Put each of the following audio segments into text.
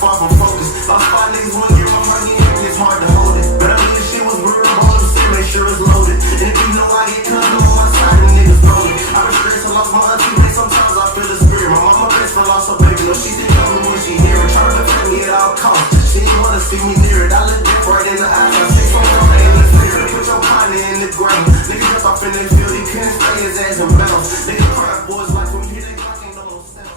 Far from focus. My spot niggas won't get my money empty, it's hard to hold it. But I mean, this shit was real, on the set, make sure it's loaded. And if you know I get cut on my side, them niggas throw it. I was stressed, I lost my auntie, but sometimes I feel the spirit. My mama best friend lost her baby, no, she didn't know me when she hear it. Trying to protect me at all costs. She didn't wanna see me near it. I look death right in the eyes. I say something, ain't the fear. Put your partner in the ground. Niggas jump off in the field, he couldn't stay his ass and bounce. Niggas cry, boys like from here, they clock ain't no sound.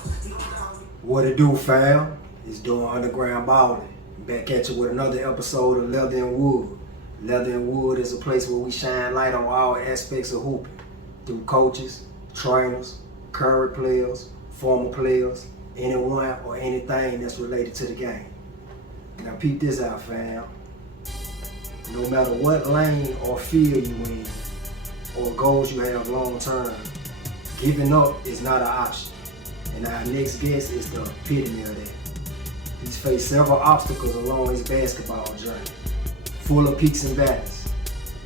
What it do, fam? It's doing underground balling. Back at you with another episode of Leather and Wood. Leather and Wood is a place where we shine light on all aspects of hooping through coaches, trainers, current players, former players, anyone or anything that's related to the game. Now peep this out, fam. No matter what lane or field you in or goals you have long term, giving up is not an option. And our next guest is the epitome of that. He's faced several obstacles along his basketball journey, full of peaks and valleys.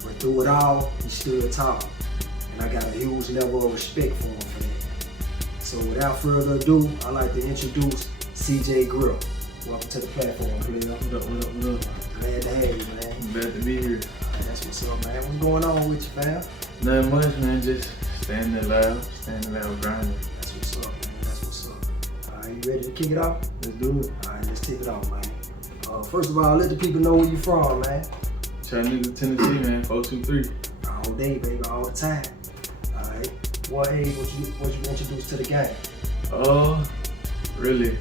But through it all, he stood tall. And I got a huge level of respect for him for that. So without further ado, I'd like to introduce CJ Greer. Welcome to the platform, player. What up? Glad to have you, man. Glad to be here. That's what's up, man. What's going on with you, fam? Nothing much, man. Just standing there loud, grinding. That's what's up, man. That's what's up. All right, you ready to kick it off? Let's do it. All right, let's kick it off, man. First of all, let the people know where you from, man. Chattanooga, Tennessee, man. 423. All day, baby, all the time. All right. What age was you introduced to the game? Really,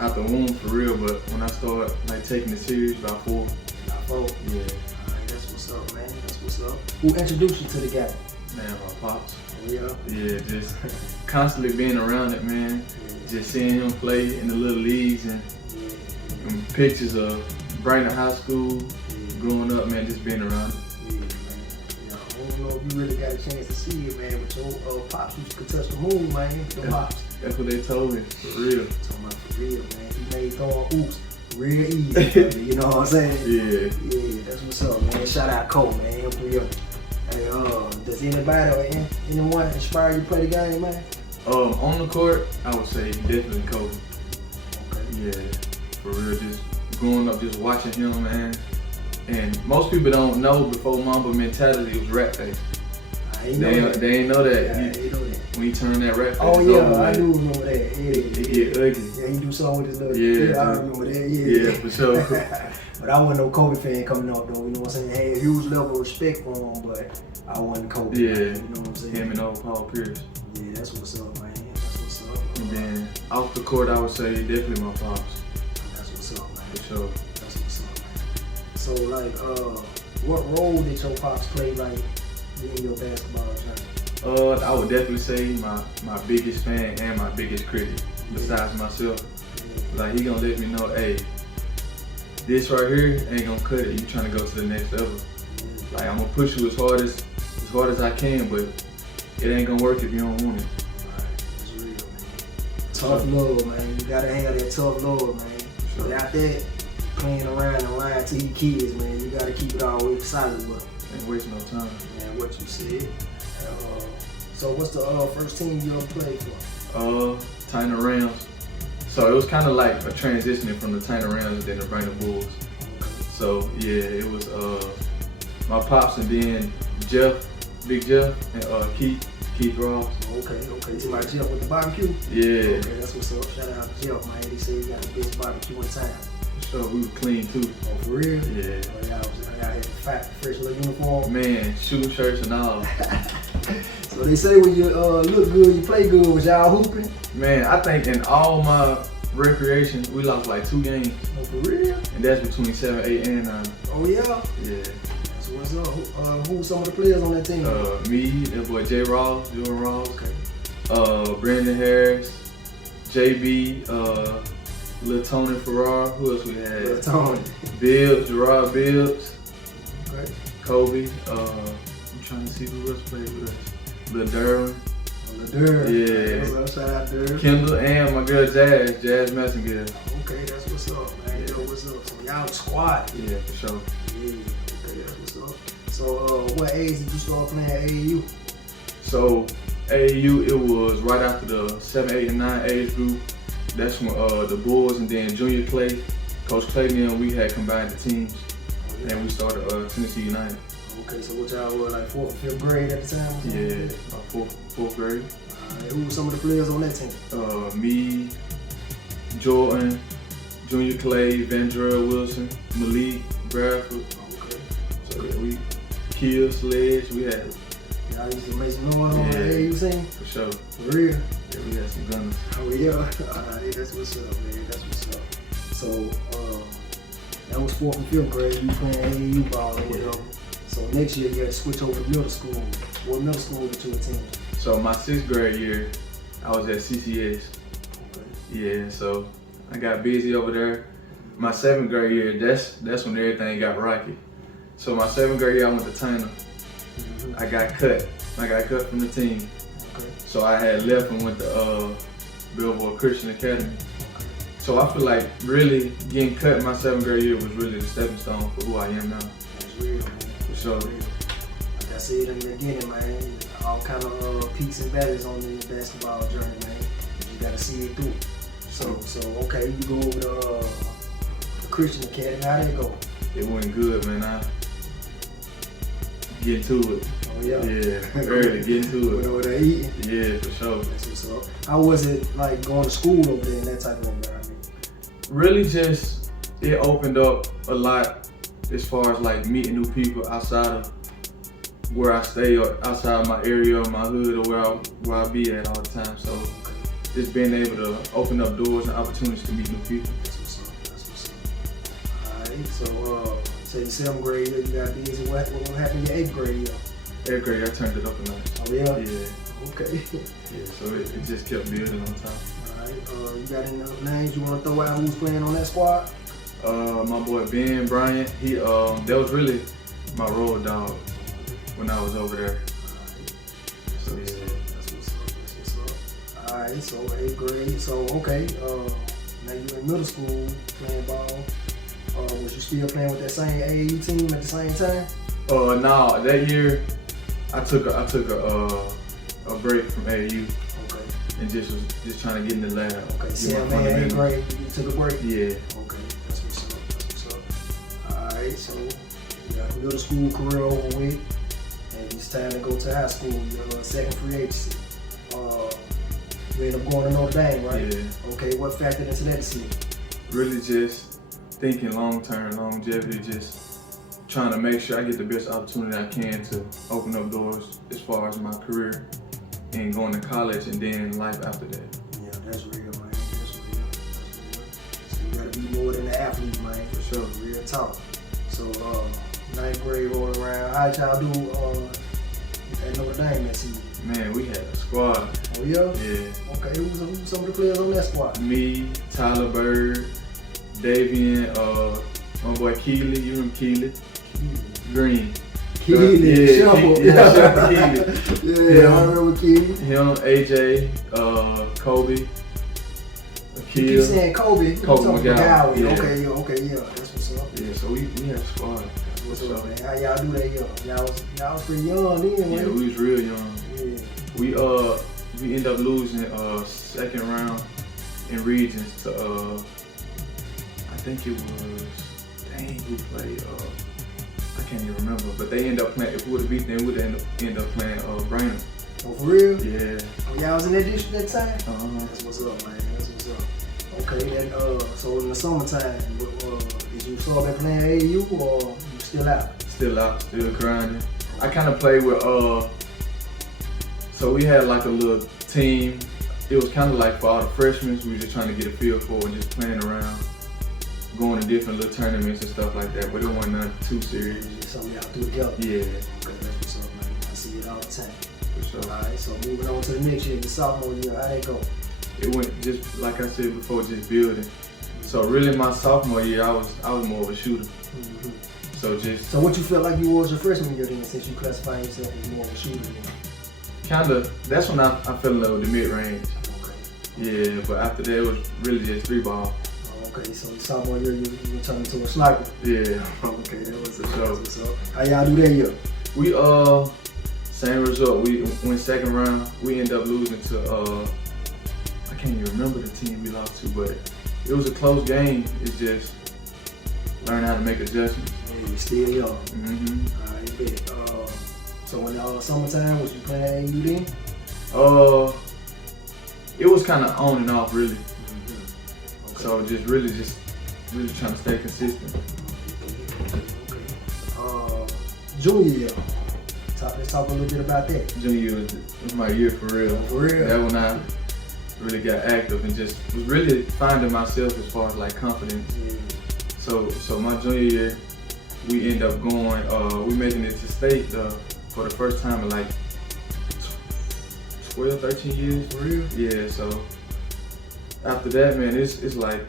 out the womb for real. But when I started like taking it serious, about 4. About 4? Yeah. All right, that's what's up, man. That's what's up. Who introduced you to the game? Man, my pops. Oh, yeah? Yeah, just constantly being around it, man. Just seeing him play in the little leagues and pictures of Brighton High School, growing up, man, just being around it. Yeah, man. You know, I don't know if you really got a chance to see it, man, but your pops used to touch the moon, man. Your pops. That's what they told me, for real. Talking about for real, man. He made throwing oops real easy, you know what I'm saying? Yeah. Yeah, that's what's up, man. Shout out Cole, man. He'll play up. Hey, does anybody or anyone inspire you to play the game, man? On the court, I would say definitely Kobe. Okay. Yeah, for real, just growing up, just watching him, man. And most people don't know before Mamba mentality was rat face. I ain't know that. They ain't know that. Yeah, I ain't know that. When he turned that rat face, Oh yeah, I do remember that. It get ugly. Yeah, he do something with his little. Yeah, I remember that. Yeah, for sure. But I wasn't no Kobe fan coming up though. You know what I'm saying? I had a huge level of respect for him, but I wasn't Kobe. Yeah, you know what I'm saying? Him and old Paul Pierce. Yeah, that's what's up, man. That's what's up. And then off the court, I would say definitely my pops. That's what's up, man. For sure. That's what's up, man. So like, what role did your pops play like in your basketball journey? I would definitely say my biggest fan and my biggest critic, besides myself. Like, he gonna let me know, hey, this right here ain't gonna cut it. You trying to go to the next level. Like, I'm gonna push you as hard as I can, but it ain't gonna work if you don't want it. Right, that's real, man. Tough love, man. You gotta have that tough love, man. Sure. Without that, playing around and lying to your kids, man, you gotta keep it all the way solid with them. Ain't waste no time. Man, what you said. So what's the first team you ever played for? Tyner Rams. So it was kind of like a transitioning from the Tyner Rams and then the Brighton Bulls. So yeah, it was my pops and then Jeff, Big Jeff, and Keith Ross. Okay. To my Jeff with the barbecue? Yeah. Okay, that's what's up. Shout out to Jeff, man. He said he got the best barbecue in town. So we was clean too. Oh, for real? Yeah. Oh, y'all had the fresh little uniform. Man, shooting shirts and all. So they say when you look good, you play good. Was y'all hooping? Man, I think in all my recreation, we lost like 2 games. Oh, for real? And that's between 7, 8, and 9. Oh, yeah? Yeah. That's what's up. Who some of the players on that team? Me, that boy J. Ross, Joe Ross. Okay. Brandon Harris, JB, Lil Tony Farrar. Who else we had? Lil Tony. Bibbs, Gerard Bibbs. Okay. Kobe. I'm trying to see who else played with us. Lil Derwin. Durr. Yeah. What's up? Shout out Durr. Kendall and my girl Jazz Messenger. Okay, that's what's up, man. Yo, what's up? So y'all the squad. Yeah, for sure. Yeah, okay, that's what's up. So, what age did you start playing AAU? So AAU, it was right after the 7, 8, and 9 age group. That's when the Bulls and then Junior Clay, Coach Clayton and we had combined the teams, and we started Tennessee United. Okay, so what y'all were like 4th or 5th grade at the time? Or something? Yeah, about fourth grade. Who were some of the players on that team? Me, Jordan, Junior Clay, Vandrell Wilson, Malik, Bradford. Okay. So yeah, we Kill, Sledge, we had Y'all used to make some noise on the AAU team? for sure. For real? Yeah, we had some gunners. Oh yeah, alright, that's what's up, man. That's what's up. So that was 4th and 5th grade. You playing AAU ball or whatever. So next year you had to switch over to middle school. What middle school did you attend? So my 6th grade year, I was at CCS. Okay. Yeah, so I got busy over there. My 7th grade year, that's when everything got rocky. So my 7th grade year, I went to China. I got cut. I got cut from the team. Okay. So I had left and went to Billboard Christian Academy. So I feel like really getting cut in my 7th grade year was really the stepping stone for who I am now. That's real, man. For sure. Real. Like I said in the beginning, man, all kind of peaks and valleys on the basketball journey, man. You gotta see it through. So okay, you go over to the Christian Academy. How'd that go? It went good, man. I get to it. Oh yeah. Yeah, early, get into Went it. over there eating. Yeah, for sure. That's what's up. How was it like going to school over there in that type of environment? Really just, it opened up a lot as far as like meeting new people outside of where I stay or outside my area or my hood or where I be at all the time. So just being able to open up doors and opportunities to meet new people. That's what's up. That's what's up. Alright, so your 7th grade year, you got busy. What happened in your 8th grade year? 8th grade, I turned it up a notch. Oh yeah? Yeah, Okay. yeah. So it just kept building on top. Alright, you got any other names you want to throw out who's playing on that squad? My boy Ben Bryant, that was really my road dog when I was over there. So yeah. That's what's up. That's what's up. Alright, so 8th grade. So okay, now you in middle school playing ball. Was you still playing with that same AAU team at the same time? No, that year I took a break from AAU Okay. and just was trying to get in the lab. Okay, get so my man, 8th fundamentals. grade, you took a break? Yeah. Okay, that's what's up. That's what's up. Alright, so you got middle school career over with, and it's time to go to high school. Your second free agency. You end up going to Notre Dame, right? Yeah. Okay, what factored into that decision? Really just thinking long-term, longevity, just trying to make sure I get the best opportunity I can to open up doors as far as my career and going to college and then life after that. Yeah, that's real, man. That's real. That's real. So you gotta be more than an athlete, man. For sure. Real talk. So 9th grade rolling around. How'd y'all do at Notre Dame that season? Man, we had a squad. Oh yeah? Yeah. Okay, who's some of the players on that squad? Me, Tyler Bird, Davian, my boy Keely, you remember Keely? Green. Keely, Yeah, Shuffle. yeah, Keely. Yeah, I remember Keely. Him, AJ, Kobe, You keep Akil. saying Kobe. You Kobe talking McGowan, McGowan. yeah. Okay, yeah. That's what's up. Yeah, so we had a squad. What's up, man? How y'all do that, y'all was pretty young then, Yeah, wasn't we was real young. Yeah. We ended up losing 2nd round in regions to I think it was who played I can't even remember, but they ended up playing. If we would have beat them, we would end up playing Brainerd. Oh, for real? Yeah. Oh, y'all was in that district that time? Uh-huh. That's what's up, man. That's what's up. Okay, and so in the summertime, did you start back playing AAU or you still out? Still out, still grinding. I kind of played with so we had like a little team. It was kind of like for all the freshmen, we were just trying to get a feel for and just playing around, going to different little tournaments and stuff like that. But it wasn't nothing too serious. Just something y'all do together. Yeah, Okay, that's what's up, man. I see it all the time. for sure. All right, so moving on to the next year, your sophomore year, how'd that go? It went just like I said before, just building. So really, my sophomore year, I was more of a shooter. Mm-hmm. So just So what you felt like you was your freshman year then, since you classify yourself as more of a shooter then? kinda, that's when I fell in love with the mid-range. Okay. Yeah, but after that it was really just 3-ball. Okay, so sophomore year you turned into a sniper. Yeah. Okay, that was For sure. what's up. How y'all do that year? We same result. We went second round. We ended up losing to I can't even remember the team we lost to, but it was a close game. It's just learning how to make adjustments. Yeah, you still young. Mm-hmm. Alright, bet. So in summertime, was you playing AU then? It was kind of on and off really. Okay. So just really trying to stay consistent. Okay. Junior year. Let's talk a little bit about that. Junior year was my year for real. For real? That when I really got active and just was really finding myself as far as like confidence. Yeah. So my junior year, we end up going, we making it to state for the first time in like 12, 13 years. For real? Yeah, so after that, man, it's like,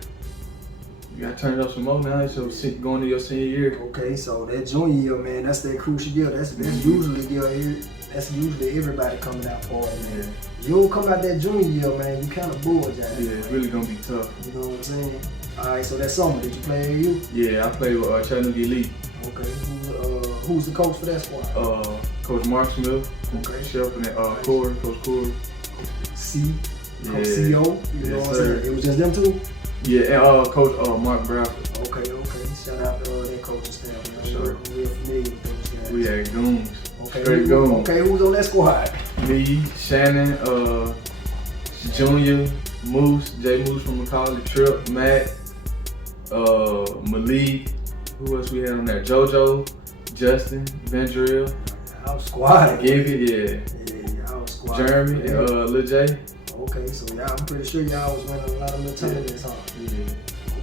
you gotta turn it up some more now, so going to your senior year. Okay, so that junior year, man, that's that crucial year. That's usually that's usually everybody coming out for it, man. Yeah. You don't come out that junior year, man, you kind of bored, Jack. Yeah, it's really gonna be tough. You know what I'm saying? Alright, so that summer, did you play AU? Yeah, I played with Chattanooga Elite. Okay, who's the coach for that squad? Coach Mark Smith, Okay. Shep, and Coach Cord. C, Yeah. CO, you know Yes, what I'm sir. saying? It was just them two? Yeah, and Coach Mark Bradford. Okay. Shout out to that coaching staff, man. Sure. We're familiar with those guys. We had goons. Okay, Straight goons. Okay, who's on that squad? Me, Shannon, Junior, Moose, Jay Moose from McCauley, Trip, Matt, Malik, who else we had on there? JoJo, Justin, Vendrell, Our squad. Gibby, yeah, Yeah, our squad. Jeremy, and Lil J. Okay, so y'all, I'm pretty sure y'all was winning a lot of little tournaments, huh? Yeah,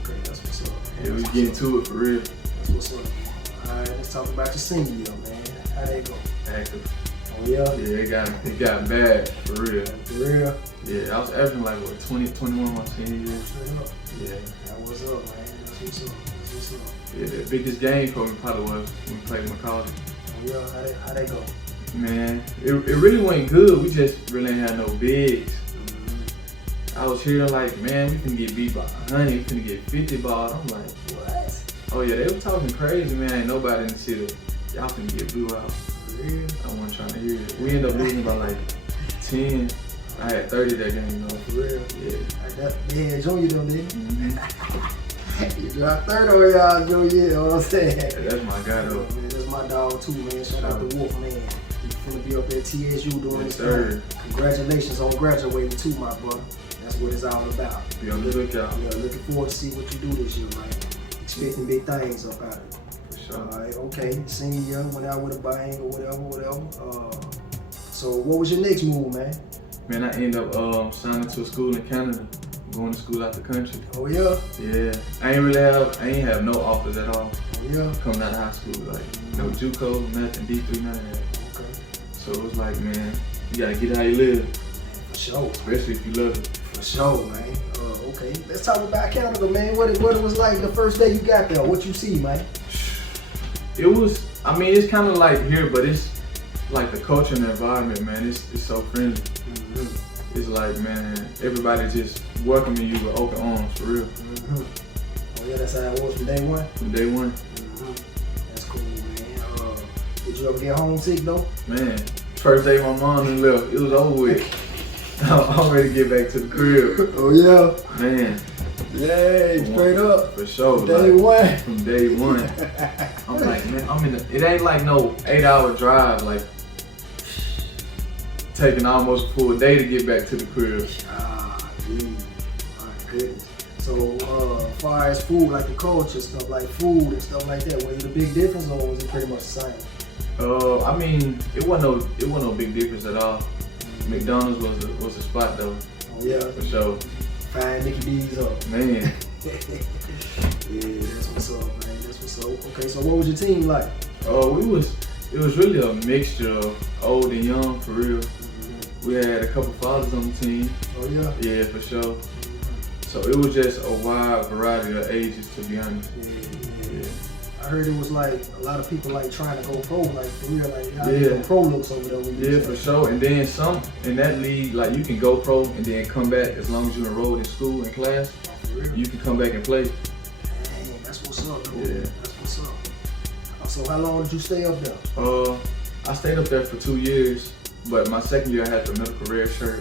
Okay, that's what's up. yeah, we getting to it for real. That's what's up. Alright, let's talk about your senior year, man. How they go? Active. Oh yeah? Yeah, it got bad for real. For real? Yeah, I was averaging like what 20, 21 my senior year. Straight up. Yeah, That was up, man. That's what's up. That's what's up. yeah. The biggest game for me probably was when we played McCauley. Oh yeah, how they go? Man, it really went good. We just really ain't had no bigs. I was hearing like, man, we can get beat by 100, we can get 50 balls. I'm like, What? oh yeah, they were talking crazy, man. Ain't nobody in the city. Y'all can get blew out. For real? I wasn't trying to hear it. We ended up losing by like 10. I had 30 that game, though. For real? Yeah. Yeah, junior though, didn't Mm-hmm. you? dropped third on y'all junior, you know what I'm saying? Yeah, that's my guy, though. Man, that's my dog too, man. Shout out to Wolf, man. He's gonna be up at TSU doing Yes, his sir. thing. Congratulations on graduating too, my brother. That's what it's all about. Be on the lookout. Yeah, looking forward to see what you do this year, man. Expecting big things up out of it. For sure. Alright, okay. Senior year, went out with a bang or whatever. So what was your next move, man? Man, I ended up signing to a school in Canada, going to school out the country. Oh yeah? Yeah, I ain't have no offers at all Oh yeah? coming out of high school. Like no JUCO, nothing, D3, none of that. Okay. So it was like, man, you gotta get how you live, For sure. especially if you love it. For sure, man. Okay. Let's talk about Canada, man. What it was like the first day you got there. What you see, man? It was, I mean, it's kind of like here, but it's like the culture and the environment, man. It's so friendly. It's like, man, everybody just welcoming you with open arms, for real. Oh yeah, that's how it was from day one. From day one, That's cool, man. Did you ever get homesick though? man. First day my mom done left, it was over with. I'm ready to get back to the crib, Oh yeah. man. Yeah, straight up. For sure. Day like, one. From day one. I'm like, man, it ain't like no 8-hour drive, like taking almost a full day to get back to the crib. Dude. My goodness. So, as far as food, like the culture stuff, like food and stuff like that, was it a big difference or was it pretty much the same? I mean, it wasn't no big difference at all. McDonald's was a spot though, Oh yeah. for sure. Fine Mickey D's up. Man, Yeah, that's what's up, man. That's what's up. Okay, so what was your team like? it was really a mixture of old and young, for real. We had a couple fathers on the team. Oh yeah. Yeah, for sure. So it was just a wide variety of ages, to be honest. Yeah. Yeah. heard it was like a lot of people like trying to go pro, like for real, like how Yeah. the pro looks over there. When you Yeah, for sure. And then some in that league, like you can go pro and then come back as long as you're enrolled in school and class. For real? You can come back and play. Dang, that's what's up, though. Yeah. That's what's up. So how long did you stay up there? I stayed up there for 2 years, but my second year I had the medical red shirt.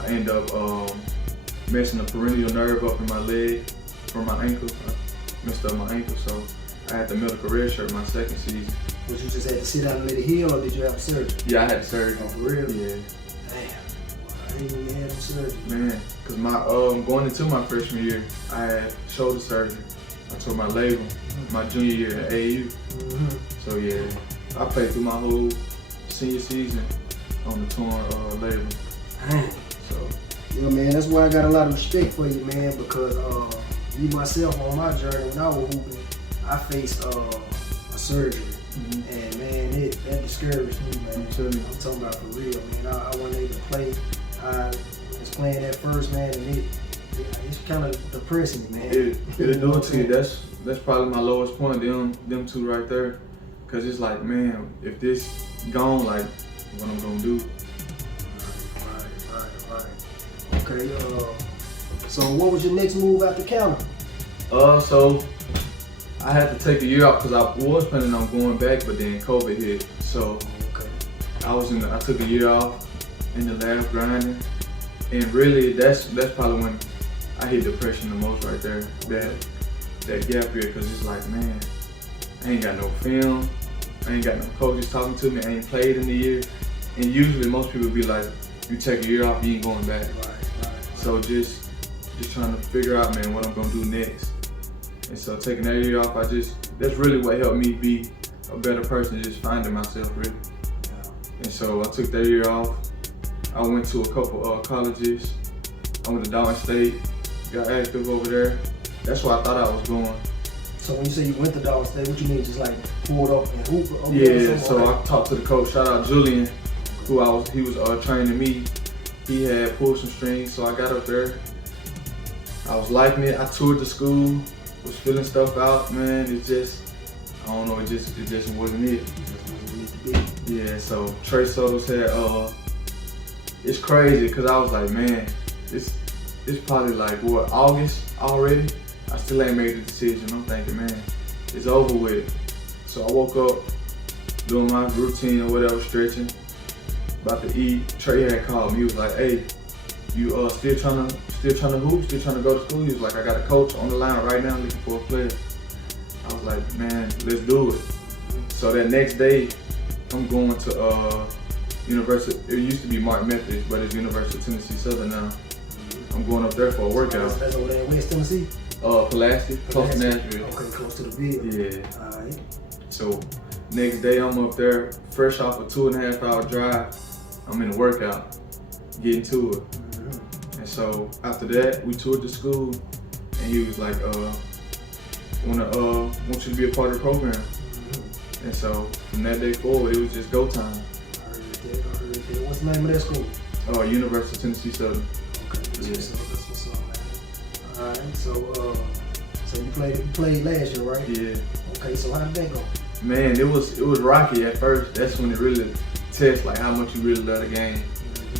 I ended up messing a peroneal nerve up in my leg from my ankle. I messed up my ankle, so I had the medical red shirt my second season. Was you just had to sit down and let it heal, or did you have a surgery? Yeah, I had surgery. Oh, for real? Yeah. Damn. I didn't even have no surgery. Man, cause my going into my freshman year, I had shoulder surgery. I tore my labrum my junior year in AAU. Mm-hmm. So yeah, I played through my whole senior season on the torn labrum. Dang. So Yeah, man, that's why I got a lot of respect for you, man, because me myself on my journey when I was hooping, I faced a surgery. And man, that discouraged me, man. I'm talking about for real, man. I wasn't able to play. I was playing at first, man, and it's kind of depressing, man. It'll do it to you. That's probably my lowest point. Them two right there, cause it's like, man, if this gone, like, what I'm gonna do? Right. Okay. So what was your next move after Canada? So I had to take a year off because I was planning on going back, but then COVID hit. So Okay. I took a year off in the lab grinding, and really that's probably when I hit depression the most right there. That gap year, because it's like, man, I ain't got no film, I ain't got no coaches talking to me, I ain't played in the year, and usually most people be like, you take a year off, you ain't going back. Right. So just trying to figure out, man, what I'm gonna do next. And so taking that year off, that's really what helped me be a better person, just finding myself really. And so I took that year off. I went to a couple colleges. I went to Dalton State, got active over there. That's where I thought I was going. So when you say you went to Dalton State, what you mean, just like pulled up and hoop? Over there Yeah, so I talked to the coach, shout out Julian, he was training me. He had pulled some strings, so I got up there. I was liking it. I toured the school, was filling stuff out, man. It just, I don't know, it just wasn't it. Yeah, so Trey Soto said, it's crazy, because I was like, man, it's probably like, what, August already? I still ain't made the decision. I'm thinking, man, it's over with. So I woke up, doing my routine or whatever, stretching, about to eat. Trey had called me. He was like, hey, you still trying to hoop, still trying to go to school? He was like, I got a coach on the line right now looking for a player. I was like, man, let's do it. So that next day, I'm going to University, it used to be Mark Methodist, but it's University of Tennessee Southern now. I'm going up there for a workout. That's over there in West Tennessee? Pulaski, close to Nashville. Okay, close to the Ville. Yeah. All right. So next day I'm up there, fresh off a 2.5 hour drive. I'm in a workout, getting to it. And so after that, we toured the school, and he was like, want you to be a part of the program. And so from that day forward, it was just go time. I heard that. What's the name of that school? University of Tennessee Southern. Okay, that's what's up, man. All right, so you played last year, right? Yeah. Okay, so how did that go? Man, it was rocky at first. That's when it really tests like how much you really love the game.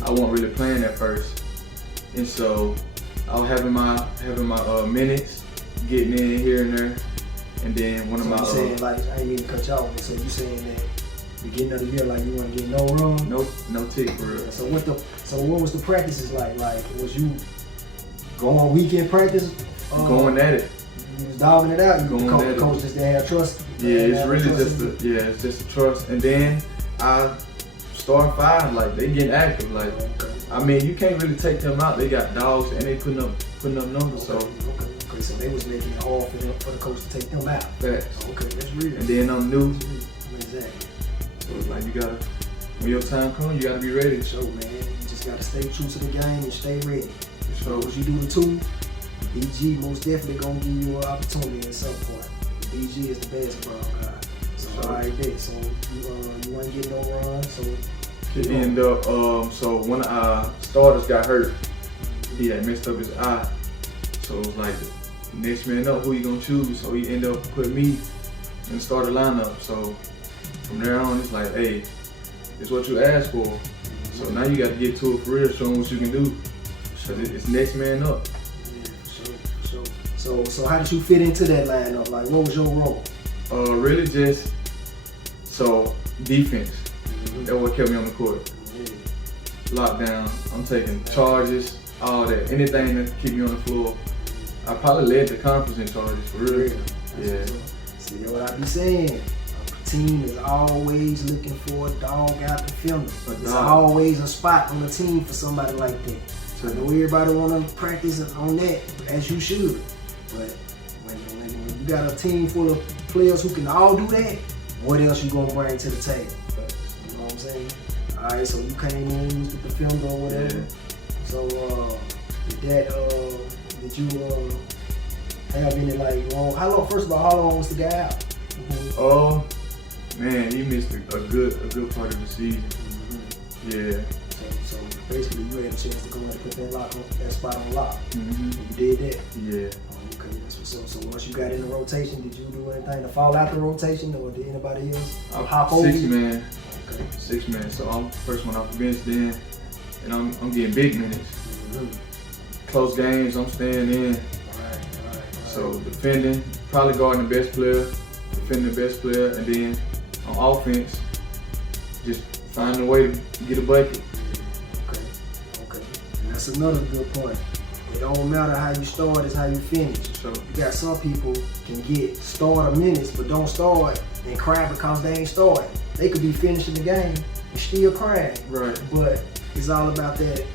I wasn't really playing at first, and so I was having my minutes, getting in here and there, and then one of my you saying like I ain't mean to cut you off, so you saying that beginning of the year like you want to get no run? No tick for real. So what was the practices like? Like was you going weekend practice? Going at it. You was dogging it out. Going at coach it. just didn't have trust. Yeah, it's really just a trust. And then I start firing, like they getting active. Like I mean, you can't really take them out. They got dogs and they putting up numbers. So okay, so they was making it hard for the coach to take them out. facts. Okay, that's real. And then I'm new. Exactly. So it's like you gotta, when your time comes, you gotta be ready. So man, you just gotta stay true to the game and stay ready. So What you do the two, BG most definitely gonna give you an opportunity at some point. BG is the basketball guy. So alright, bet. So you ain't getting no run. So it ended up. So one of our starters got hurt. He had messed up his eye. So it was like the next man up, who you gonna choose? So he ended up putting me in the starting lineup. So from there on, it's like, hey, it's what you asked for. So now you got to get to it for real, show them what you can do. Cause it's next man up. Yeah, for sure. So how did you fit into that lineup? Like, what was your role? Really just defense. That's what kept me on the court. Lockdown. I'm taking charges, all that, anything that keep me on the floor. I probably led the conference in charges for real. Yeah. See, that's what I be saying. A team is always looking for a dog out the defender. There's always a spot on the team for somebody like that. I know everybody want to practice on that, as you should. But when you got a team full of players who can all do that, what else you gonna bring to the table? You know what I'm saying? All right, so you came in, you was the defender or whatever. Yeah. So did you have any like long? How long was the guy out? Oh man, he missed a good part of the season. Yeah. So basically, you had a chance to go and put that spot on lock. You did that. Yeah. Okay, that's what's up. So once you got in the rotation, did you do anything to fall out the rotation, or did anybody else hop over? 6 man. Okay. 6 man. So I'm first one off the bench then, and I'm getting big minutes. Close games, I'm staying in. Right. So defending, probably guarding the best player, defending the best player, and then on offense, just finding a way to get a bucket. Okay. And that's another good point. It don't matter how you start, it's how you finish. So You got some people can get starter minutes, but don't start and cry because they ain't starting. They could be finishing the game and still crying. right. But it's all about that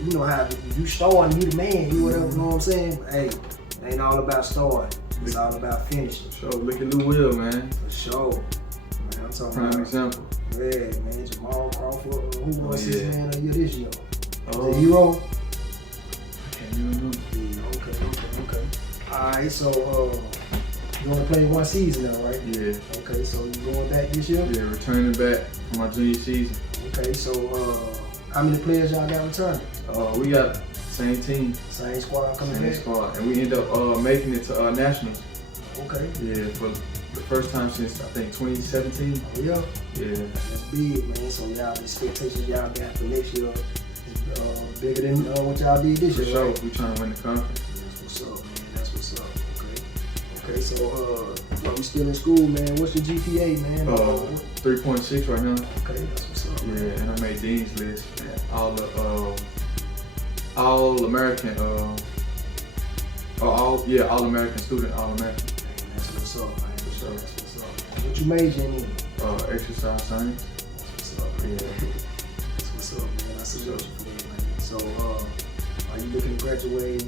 you know how you start and you the man, you whatever, you know what I'm saying? Hey, it ain't all about starting. It's all about finishing. So look at Lou Will, man. For sure. Man, I'm talking Prime about example. yeah, man, Jamal Crawford, who was Oh, his yeah. man of the year this year? Oh, The hero? I can't even remember. Yeah, okay. Alright, so you only played one season now, right? Yeah. Okay, so you going back this year? Yeah, returning back from my junior season. Okay, so how many players y'all got returning? We got same team, Same squad coming same back? squad, and we end up making it to nationals. Okay. Yeah, for the first time since I think 2017. Oh yeah? Yeah. That's big, man. So y'all expectations y'all got for next year is bigger than what y'all did this For year, sure, right? we trying to win the conference. That's what's up, man. That's what's up. Okay, so while you still in school, man, what's your GPA, man? 3.6 right now. Okay, that's what's up. Yeah, and I made Dean's List. All American, All American student, All American. Man, that's what's up, man. For sure. That's what's up. What you majoring in? Exercise science. That's what's up, man. Yeah. That's what's up, man. I salute you for that, man. So, are you looking to graduate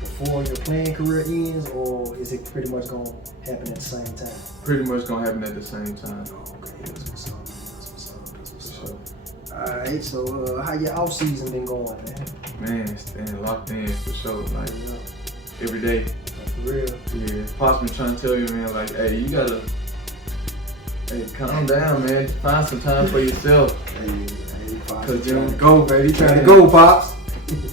before your playing career ends, or is it pretty much gonna happen at the same time? Pretty much gonna happen at the same time. Oh, okay, that's what's up, man. That's what's For sure. up. All right, so how your off season been going, man? Man, staying locked in for sure. Like Yeah, every day. for real. Yeah. Pops been trying to tell you, man, like, hey, you gotta, calm down, man. Find some time for yourself. Hey, Pops, Cause trying then- to go, baby. Trying to Yeah. go, Pops.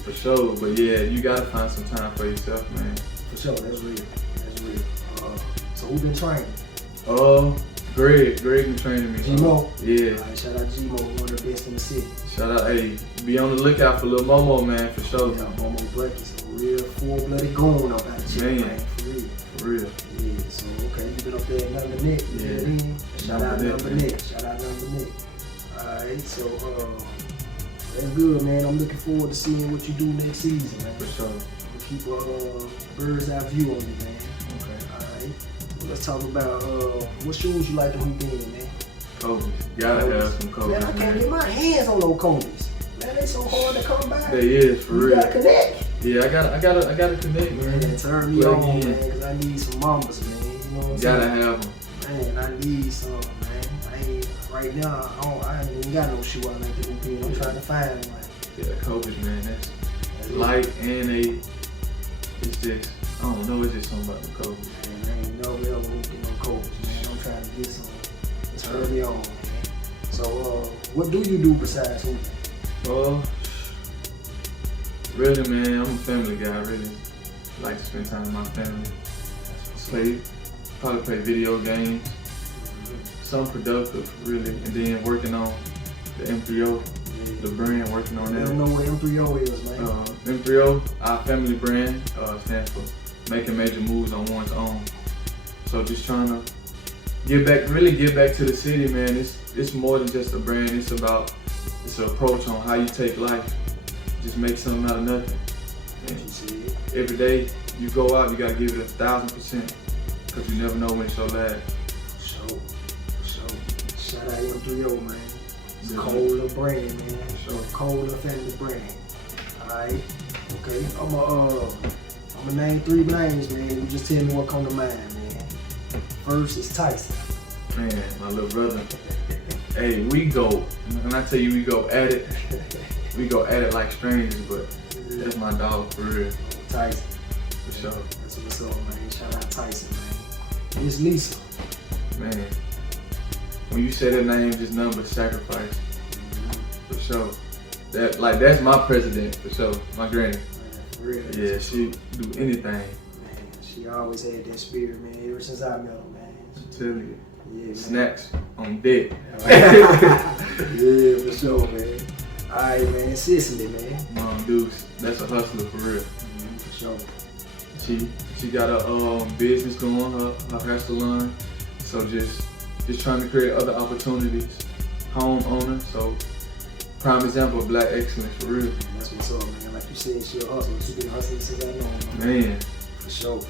For sure. But yeah, you gotta find some time for yourself, man. For sure, that's real. That's real. So who been training? Greg been training me. G-Mo? Yeah. All right, shout out G-Mo, one of the best in the city. Shout out, hey, be on the lookout for Lil Momo, man, for sure. Yeah, Momo Buckets, a real full-blooded goon up out of Chick, Man. man. For real. For real. Yeah, so okay, you been up there at Number Nick. You Yeah. know what I mean? Shout out Number Number Nick, Nick. Shout out Number Nick. Alright, so that's good, man. I'm looking forward to seeing what you do next season, man. For sure. We'll keep a bird's eye view on you, man. Okay. Alright. Well, let's talk about what shoes you like to hoop in, man. Kobe's. Gotta have some Kobe's, Man, I can't get man. my hands on those Kobe's. Man, they so hard to come by. They is, for You real. gotta connect. Yeah, I gotta connect, man. Man, turn me Plug on, in. man, because I need some mambas, man. You know what I'm Gotta saying? have them. Man, I need some, man. Right now, I ain't even got no shoe I like to hoop in. I'm trying to find one. Yeah, Kobe's, man. That's light and it's just, I don't know, it's just something about the Kobe's. Man, I ain't never ever hooped in no Kobe's, man. I'm trying to get some. Turn me on, man. So, what do you do besides hooping? Really, man, I'm a family guy. I really like to spend time with my family. probably play video games, some productive really, and then working on the M3O, the brand, working on I that. don't know what M3O is, man. M3O, our family brand, stands for making major moves on one's own. So just trying to give back to the city, man. It's more than just a brand. It's an approach on how you take life. Just make something out of nothing. And every day you go out, you gotta give it 1,000%, because you never know when it's your last. For sure. Shout out M3O, man. It's a cold little brand, man. Sure. Cold little family brand. Alright. Okay. I'ma name 3 names, man. You just tell me what come to mind, man. First is Tyson. Man, my little brother. Hey, we go, when I tell you we go at it, we go at it like strangers, but that's my dog for real. Tyson. For sure. That's what's up, man. Shout out Tyson, man. Miss Lisa. Man, when you say that name, just nothing but sacrifice. For sure. That's my president, for sure. My granny. Man, for real. Yeah, she do anything. Man, she always had that spirit, man, ever since I met her, man. I'm telling you. Yeah, man. Snacks on deck. Yeah, for sure, man. Alright, man. Cicely, man. Mom Deuce, that's a hustler for real. For sure. She got a business going, her hair salon. So just trying to create other opportunities. Homeowner, so prime example of black excellence for real. That's what's up, man. Like you said, she a hustler. She been hustling since I know her. Man. For sure.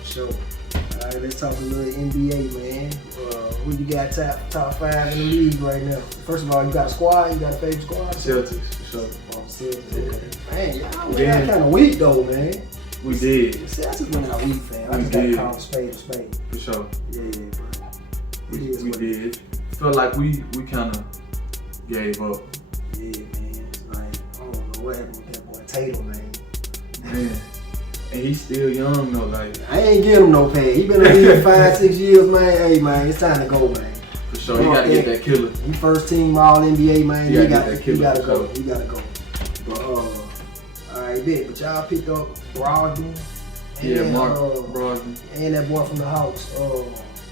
Alright, let's talk a little NBA, man. Who you got top 5 in the league right now? First of all, you got a squad? You got a favorite squad? Celtics, for sure. Celtics, okay. Man, y'all went Yeah. out kind of weak though, man. We did. Celtics went out weak, fam. I We just got to did. call a spade a spade. For sure. Yeah, bro. We It is what it did. Felt like we kind of gave up. Yeah, man. Like, I don't know what happened with that boy Tatum, man. Man. And he's still young though, like. I ain't give him no pay. He been in the league 5-6 years, man. Hey, man, it's time to go, man. For sure, you gotta get that killer. He first team All NBA, man. You He gotta get that killer, gotta for go. sure. He gotta go. But alright, bet. But y'all picked up Brogdon. Yeah, and, Mark Brogdon. And that boy from the house,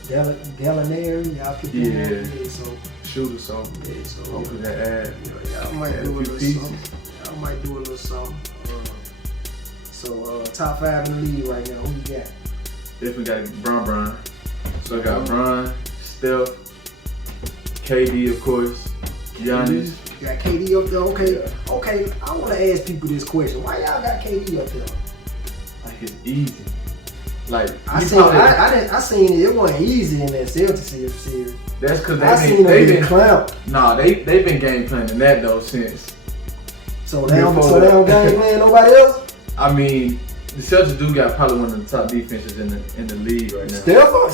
Gallinari. Y'all picked him up. Yeah. Yeah, so Shooter, so yeah, so hopefully that ad. y'all might Add do a a few little pieces. something. Y'all might do a little something. So top 5 in the league right now. Who you got? Definitely got Bron. So I got Bron, Steph, KD of course, Giannis. You got KD up there, okay. Yeah. Okay, I want to ask people this question. Why y'all got KD up there? Like it's easy. Like I you seen probably- I seen it. It wasn't easy in that Celtics series. That's because I seen them get clamped. Nah, they've been game planning that though since. So they don't game plan nobody else? I mean, the Celtics do got probably one of the top defenses in the league right now. Steph don't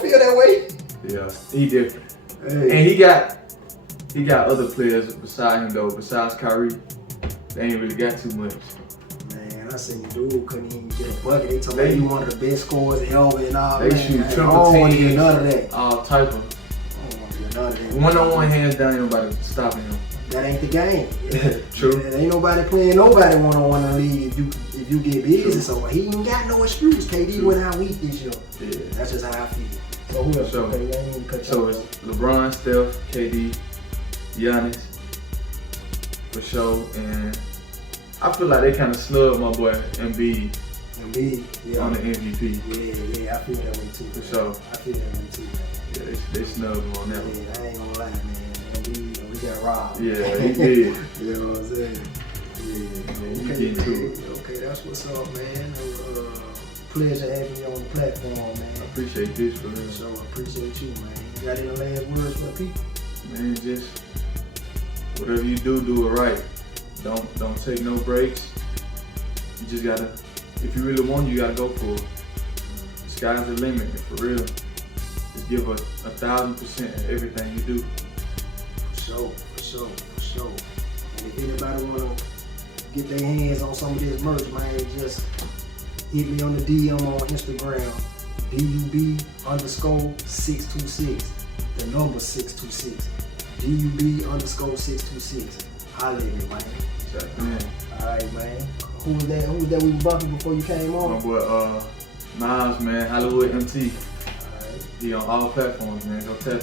feel that way. Yeah, he different. Hey. And he got other players beside him though. Besides Kyrie, they ain't really got too much. Man, I seen dude couldn't even get a bucket. They told me he one of the best scorers ever and all. They man, shoot I triple don't want to teams. get none of that. All type of I don't want to get none of that. one-on-one hands down. Ain't nobody stopping him. That ain't the game. True. There ain't nobody playing nobody one-on-one in the league if you get busy. True. So he ain't got no excuse. KD went out weak this year. Yeah. That's just how I feel. So who else? So- Okay, I ain't even cut you So off. it's LeBron, Steph, KD, Giannis, for sure, and I feel like they kind of snubbed my boy Embiid Embiid, yeah. on the MVP. Yeah, I feel that way too. For man. sure. I feel that way too, man. Yeah, they snubbed him on that one. Yeah, I ain't gonna lie, man. Embiid, we got robbed. Yeah, he did. You know what I'm saying? Yeah, you okay, getting to man. Okay, that's what's up, man. Pleasure having you on the platform, I man. appreciate this for real. So I appreciate you, man. You got any last words for the people? Man, just whatever you do it right. Don't take no breaks. You just gotta, if you really want, you gotta go for it. The sky's the limit, and for real. Just give 1,000% in everything you do. For sure. And if anybody wanna get their hands on some of this merch, man, just hit me on the DM on Instagram, DUB_626. The number 626. DUB_626. Holla at me, man. Man, Alright, man. Who was that we were bumping before you came my on? boy Miles, man, Hollywood MT. He on all platforms, man. Go tap